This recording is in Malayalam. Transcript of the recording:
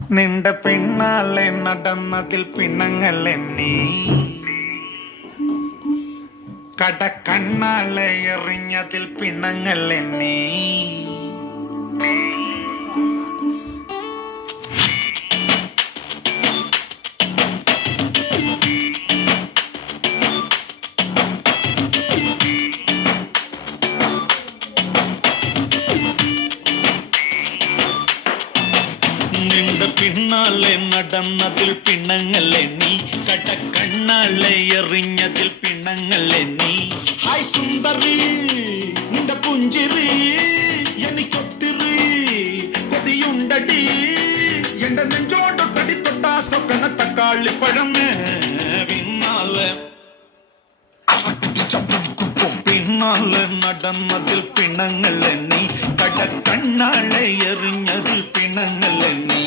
നിന്റെ പിന്നാലെ നടന്നതിൽ പിണങ്ങൾ എണ്ണി കടക്കണ്ണാലെ എറിഞ്ഞതിൽ പിണങ്ങൾ എണ്ണി നിന്റെ പിന്നാലെ നടന്നതിൽ പിണങ്ങൾ എണ്ണി കടക്കണ്ണാലെ എറിഞ്ഞതിൽ പിണങ്ങൾ എണ്ണി ഹായ് സുന്ദരി നിന്റെ പുഞ്ചിരി എനിക്കൊത്തിരി കൊതിയുണ്ടടി എന്റെ നെഞ്ചോട്ടൊട്ടടി തൊട്ടാ സ്വപ്ന തക്കാളിപ്പഴം പിന്നാലെ നടന്നതിൽ പിണങ്ങൾ എണ്ണി കടക്കണ്ണാലെ എറിഞ്ഞതിൽ പിണങ്ങൾ എണ്ണി